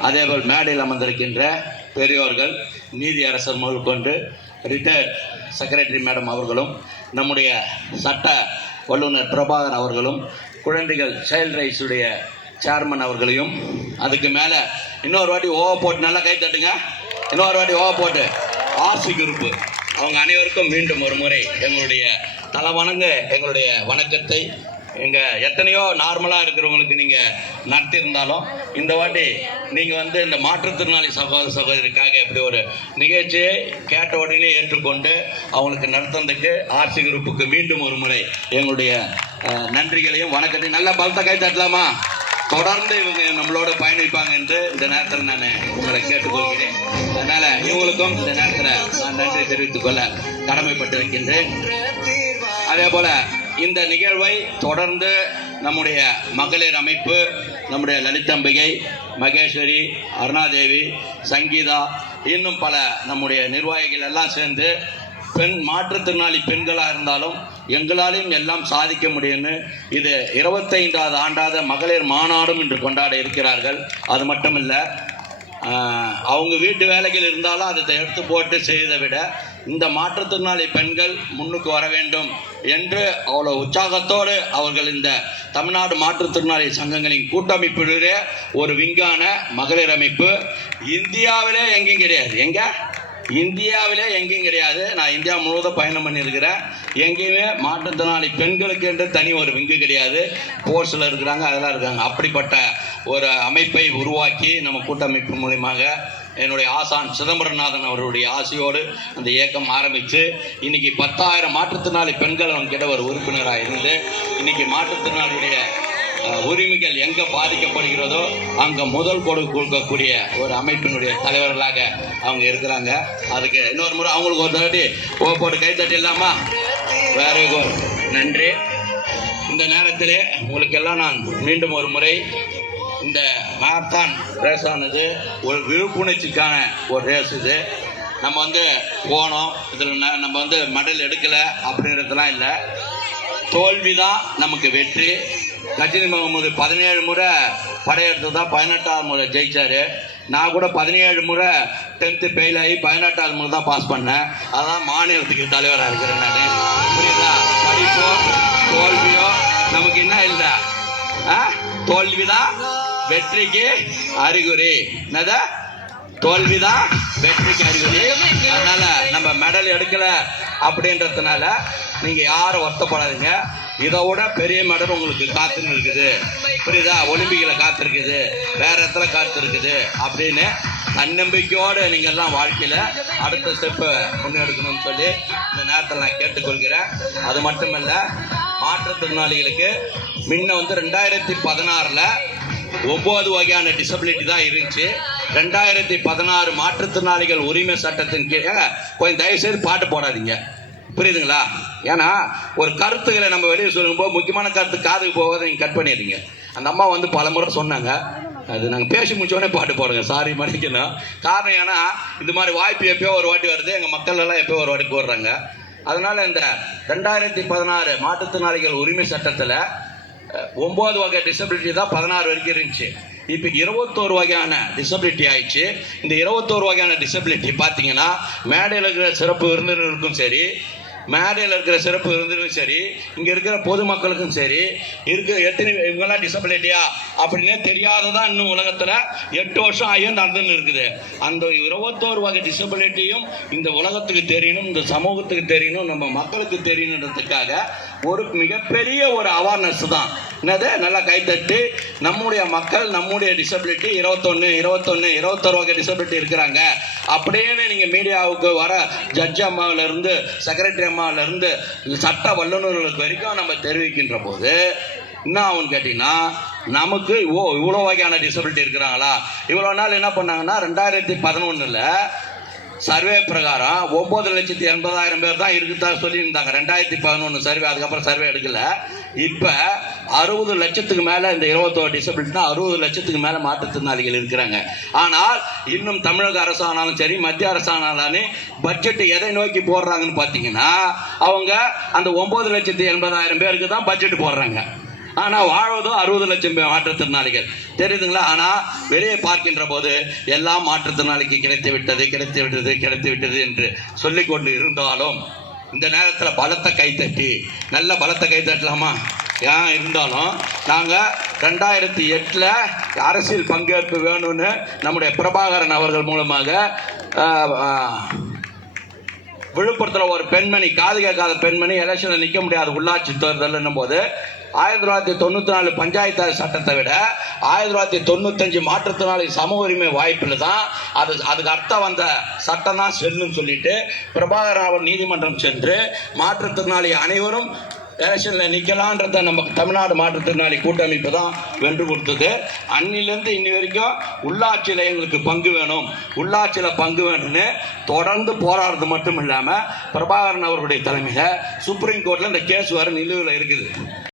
அதேபோல் மேடையில் அமர்ந்திருக்கின்ற பெரியோர்கள் நீதியரசர் முதல் கொண்டு ரிட்டையர்ட் செக்ரட்டரி மேடம் அவர்களும் நம்முடைய சட்ட வல்லுநர் பிரபாகர் அவர்களும் குழந்தைகள் சைல்ட் ரைட்ஸுடைய சேர்மன் அவர்களையும் அதுக்கு மேலே இன்னொரு வாட்டி ஓவ போட்டு நல்லா கை தட்டுங்க. இன்னொரு வாட்டி ஓவ போட்டு. ஆர்சி குரூப்பு அவங்க அனைவருக்கும் மீண்டும் ஒரு முறை எங்களுடைய தலை வணங்க எங்களுடைய வணக்கத்தை எங்க எத்தனையோ நார்மலாக இருக்கிறவங்களுக்கு நீங்கள் நடத்தியிருந்தாலும் இந்த வாட்டி நீங்கள் வந்து இந்த மாற்றுத்திறனாளி சகோதர சகோதரிக்காக இப்படி ஒரு நிகழ்ச்சியை கேட்ட உடனே ஏற்றுக்கொண்டு அவங்களுக்கு நடத்துறதுக்கு ஆர்சி குரூப்புக்கு மீண்டும் ஒரு முறை எங்களுடைய நன்றிகளையும் வணக்கத்தையும் நல்லா பலத்த கை தட்டலாமா? தொடர்ந்து இவங்க நம்மளோட பயணிப்பாங்க என்று இந்த நேரத்தில் நான் உங்களை கேட்டுக்கொள்கிறேன். அதனால இவங்களுக்கும் இந்த நேரத்தில் நான் நன்றி தெரிவித்துக் கொள்ள கடமைப்பட்டிருக்கின்றேன் அதே போல இந்த நிகழ்வை தொடர்ந்து நம்முடைய மகளிர் அமைப்பு நம்முடைய லலிதம்பிகை மகேஸ்வரி அருணாதேவி சங்கீதா இன்னும் பல நம்முடைய நிர்வாகிகள் எல்லாம் சேர்ந்து பெண் மாற்றுத்திறனாளி பெண்களாக இருந்தாலும் எங்களாலையும் எல்லாம் சாதிக்க முடியும்னு இது இருபத்தைந்தாவது ஆண்டாத மகளிர் மாநாடும் இன்று கொண்டாட இருக்கிறார்கள். அது மட்டும் இல்லை அவங்க வீட்டு வேலைகள் இருந்தாலும் அதை எடுத்து போட்டு செய்ததை விட இந்த மாற்றுத்திறனாளி பெண்கள் முன்னுக்கு வர வேண்டும். என்று அவ்வளோ உற்சாகத்தோடு அவர்கள் இந்த தமிழ்நாடு மாற்றுத்திறனாளி சங்கங்களின் கூட்டமைப்பிலே ஒரு விங்கான மகளிர் அமைப்பு. இந்தியாவிலே எங்கேயும் கிடையாது. எங்க? இந்தியாவிலே எங்கேயும் கிடையாது. நான் இந்தியா முழுவதும் பயணம் பண்ணியிருக்கிறேன். எங்கேயுமே மாற்றுத்திறனாளி பெண்களுக்கு என்று தனி ஒரு விங்கு கிடையாது. போர்ஸில் இருக்கிறாங்க அதெல்லாம் இருக்காங்க. அப்படிப்பட்ட ஒரு அமைப்பை உருவாக்கி நம்ம கூட்டமைப்பு மூலியமாக என்னுடைய ஆசான் சிதம்பரநாதன் அவருடைய ஆசையோடு அந்த இயக்கம் ஆரம்பித்து இன்னைக்கு பத்தாயிரம் மாற்றுத்திறனாளி பெண்கள் அவங்ககிட்ட ஒரு உறுப்பினராக இருந்து இன்னைக்கு மாற்றுத்திறனாளியுடைய உரிமைகள் எங்கே பாதிக்கப்படுகிறதோ அங்கே முதல் கொடு கொடுக்கக்கூடிய ஒரு அமைப்பினுடைய தலைவர்களாக அவங்க இருக்கிறாங்க. அதுக்கு இன்னொரு முறை அவங்களுக்கு ஒரு தட்டி ஓ போட்டு கை தட்டிடலாமா? வெரி நன்றி. இந்த நேரத்திலே உங்களுக்கு எல்லாம் நான் மீண்டும் ஒரு முறை இந்த மாரத்தான் ரேஸானது ஒரு விழிப்புணர்ச்சிக்கான ஒரு ரேஸ் இது. நம்ம வந்து போனோம். இதில் நம்ம வந்து மெடல் எடுக்கலை அப்படின்றதுலாம் இல்லை. தோல்வி தான் நமக்கு வெற்றி. கஜினி முகமது பதினேழு முறை படையெடுத்து தான் பதினெட்டாவது முறை ஜெயித்தார் நான் கூட பதினேழு முறை டென்த்து ஃபெயில் ஆகி பதினெட்டாவது முறை தான் பாஸ் பண்ணேன். அதான் மாநிலத்துக்கு தலைவராக இருக்கிறேன் நான். புரியுதா? படிப்போ தோல்வியோ நமக்கு என்ன இல்லை? ஆ? தோல்விதான் வெற்றிக்கு அறிகுறி. என்னதா? தோல்விதான் வெற்றிக்கு அறிகுறி. அதனால நம்ம மெடல் எடுக்கல அப்படின்றதுனால நீங்க யாரும் வருத்தப்படாதீங்க. இதை விட பெரிய மெடல் உங்களுக்கு காத்துன்னு இருக்குது புரியுதா? ஒலிம்பிக்கில் காத்திருக்குது. வேற இடத்துல காத்திருக்குது. அப்படின்னு தன்னம்பிக்கையோடு நீங்கள் எல்லாம் வாழ்க்கையில் அடுத்த ஸ்டெப்பை முன்னெடுக்கணும்னு சொல்லி இந்த நேரத்தில் நான் கேட்டுக்கொள்கிறேன். அது மட்டுமல்ல மாற்றுத்திறனாளிகளுக்கு முன்ன வந்து ரெண்டாயிரத்தி பதினாறில் ஒன்பது வகையான டிசபிலிட்டி தான் இருந்துச்சு. ரெண்டாயிரத்தி பதினாறு மாற்றுத்திறனாளிகள் உரிமை சட்டத்தின் கீழே கொஞ்சம் தயவுசெய்து பாட்டு போடாதீங்க. புரியுதுங்களா? ஏன்னா ஒரு கருத்துக்களை நம்ம வெளியே சொல்லும்போது முக்கியமான கருத்து காதுக்கு போகாத நீங்கள் கட் பண்ணிடுறீங்க அந்த அம்மா வந்து பல முறை சொன்னாங்க. அது நாங்கள் பேசி முடிச்சோடனே பாட்டு போடுங்க. சாரி மன்னிக்கணும். காரணம் ஏன்னா இந்த மாதிரி வாய்ப்பு எப்பயோ ஒரு வாட்டி வருது. எங்கள் மக்கள் எல்லாம் எப்பயோ ஒரு வாட்டி போடுறாங்க. அதனால இந்த ரெண்டாயிரத்தி பதினாறு மாற்றுத்திறனாளிகள் உரிமை சட்டத்தில் ஒம்பது வகை டிசபிலிட்டி தான் பதினாறு வரைக்கும் இருந்துச்சு. இப்போ இருபத்தோரு வகையான டிசபிலிட்டி ஆயிடுச்சு. இந்த இருபத்தோரு வகையான டிசபிலிட்டி பார்த்தீங்கன்னா மேடையில் இருக்கிற சிறப்பு விருந்தினருக்கும் சரி மேடையில் இருக்கிற சிறப்பு விருந்தினரும் சரி இங்கே இருக்கிற பொதுமக்களுக்கும் சரி இருக்கிற எத்தனை இவங்கெல்லாம் டிசபிலிட்டியா அப்படின்னே தெரியாததான் இன்னும் உலகத்தில் எட்டு வருஷம் ஆகியும் நடந்துன்னு இருக்குது. அந்த இருபத்தோரு வகை டிசபிலிட்டியும் இந்த உலகத்துக்கு தெரியணும் இந்த சமூகத்துக்கு தெரியணும் நம்ம மக்களுக்கு தெரியணுன்றதுக்காக ஒரு மிகப்பெரிய ஒரு அவேர்னஸ் தான். என்னது? நல்லா கைத்தட்டி நம்முடைய மக்கள் நம்முடைய டிசபிலிட்டி இருபத்தொன்று இருபத்தொன்று இருபத்தொரு வகை டிசபிலிட்டி இருக்கிறாங்க. அப்படின்னு நீங்கள் மீடியாவுக்கு வர ஜட்ஜ் அம்மாவிலேருந்து செக்ரட்டரி அம்மாவிலேருந்து சட்ட வல்லுநர்களுக்கு வரைக்கும் நம்ம தெரிவிக்கின்ற போது என்ன ஆகும்னு கேட்டிங்கன்னா நமக்கு ஓ இவ்வளோ வகையான டிசபிலிட்டி இருக்கிறாங்களா? இவ்வளோ நாள் என்ன பண்ணாங்கன்னா ரெண்டாயிரத்தி பதினொன்றில் சர்வே பிரகாரம் ஒம்பது லட்சத்தி எண்பதாயிரம் பேர் தான் இருக்குதா சொல்லியிருந்தாங்க. ரெண்டாயிரத்தி பதினொன்று சர்வே அதுக்கப்புறம் சர்வே எடுக்கல. இப்போ அறுபது லட்சத்துக்கு மேலே இந்த இருபத்தோரு டிசபிலிட்டினா அறுபது லட்சத்துக்கு மேலே மாற்றுத்திறனாளிகள் இருக்கிறாங்க. ஆனால் இன்னும் தமிழக அரசானாலும் சரி மத்திய அரசானாலும் பட்ஜெட் எதை நோக்கி போடுறாங்கன்னு பார்த்தீங்கன்னா அவங்க அந்த ஒம்பது லட்சத்தி எண்பதாயிரம் பேருக்கு தான் பட்ஜெட் போடுறாங்க. ஆனால் வாழ்வதும் அறுபது லட்சம் மாற்றுத்திறனாளிகள் தெரியுதுங்களா? ஆனால் வெளியே பார்க்கின்ற போது எல்லாம் மாற்றுத்திறனாளிக்கு கிடைத்து விட்டது கிடைத்து விட்டது கிடைத்து விட்டது என்று சொல்லிக் கொண்டு இருந்தாலும் இந்த நேரத்தில் பலத்த கைத்தட்டி நல்ல பலத்த கைத்தட்டலாமா ஏன் இருந்தாலும் நாங்கள் ரெண்டாயிரத்தி எட்டில் அரசியல் பங்கேற்பு வேணும்னு நம்முடைய பிரபாகரன் அவர்கள் மூலமாக விழுப்புரத்தில் ஒரு பெண்மணி காது கேட்காத பெண்மணி எலெக்ஷனில் நிற்க முடியாது உள்ளாட்சி தேர்தல்னும் போது ஆயிரத்தி தொள்ளாயிரத்தி தொண்ணூற்றி நாலு பஞ்சாயத்து சட்டத்தை விட ஆயிரத்தி தொள்ளாயிரத்தி தொண்ணூத்தஞ்சு மாற்றுத்திறனாளி சம உரிமை வாய்ப்பில் தான் அது அதுக்கு அர்த்தம் வந்த சட்டம் தான் செல்லுன்னு சொல்லிட்டு பிரபாகரன் நீதிமன்றம் சென்று மாற்றுத்திறனாளி அனைவரும் எலெக்ஷனில் நிற்கலான்றத நம்ம தமிழ்நாடு மாற்றுத்திறனாளி கூட்டமைப்பு தான் வென்று கொடுத்தது. அன்னிலேருந்து இன்னி வரைக்கும் உள்ளாட்சியில் எங்களுக்கு பங்கு வேணும். உள்ளாட்சியில் பங்கு வேணும்னு தொடர்ந்து போராடுறது மட்டும் இல்லாமல் பிரபாகரன் அவர்களுடைய தலைமையில் சுப்ரீம் கோர்ட்டில் இந்த கேஸ் வர நிலுவையில் இருக்குது.